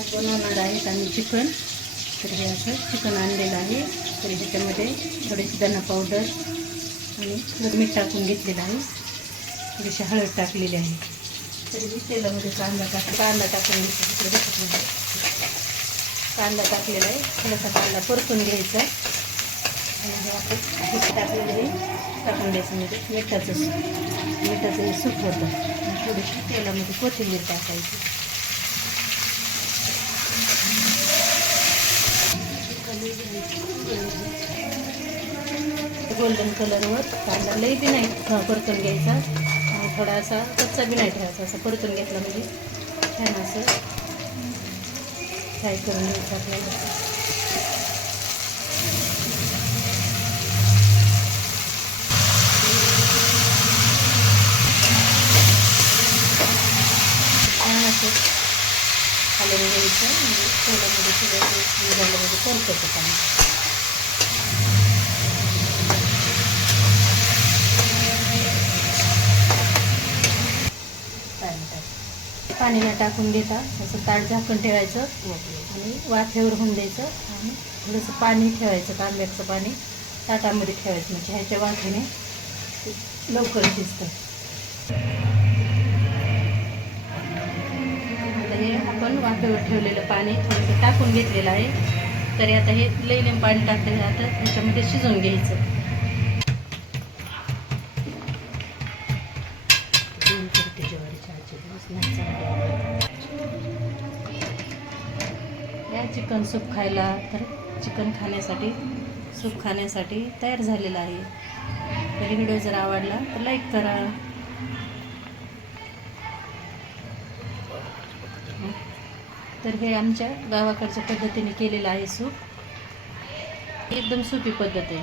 आज बनवणार आहेत आम्ही चिकन. तर हे असं चिकन आणलेलं आहे. तर ह्याच्यामध्ये थोडीशी धना पावडर आणि थोडं मीठ टाकून घेतलेलं आहे. थोडीशी हळद टाकलेली आहे. तर मी तेलामध्ये कांदा टाकून घेतला. कांदा टाकलेला आहे. थोडासा कांदा परतून घ्यायचा आणि हे आपण टाकलेलं आहे टाकून द्यायचं. म्हणजे मिठाचं सूप होतं. थोडीशी तेलामध्ये कोथिंबीर टाकायची. गोल्डन कलरवर कांदा लई बी नाही परतून घ्यायचा आणि थोडासा कच्चा बी नाही ठेवायचा. असं परतून घेतला म्हणजे छान असं फ्राय करून घ्यायचं आपल्याला. छान असं हलवून घ्यायचं म्हणजे तेलामध्ये सगळं झाल्यामध्ये परततं पाणी. पाणी नाही टाकून घेता असं ताट झाकून ठेवायचं आणि वाफेवर होऊन द्यायचं आणि थोडंसं पाणी ठेवायचं. तांब्याचं पाणी ताटामध्ये ठेवायचं म्हणजे ह्याच्या वाफेने लवकर शिजतं. आता हे आपण वाफेवर ठेवलेलं पाणी थोडंसं टाकून घेतलेलं आहे. तरी आता हे लई पाणी टाकलं. आता ह्याच्यामध्ये शिजवून घ्यायचं. या चिकन सूप खायला तर चिकन खाण्यासाठी सूप खाण्यासाठी तयार झालेला आहे. तरी व्हिडिओ जर आवडला तर लाईक करा. तर हे आमच्या गावाकडच्या पद्धतीने केलेलं आहे सूप. एकदम सोपी पद्धत आहे.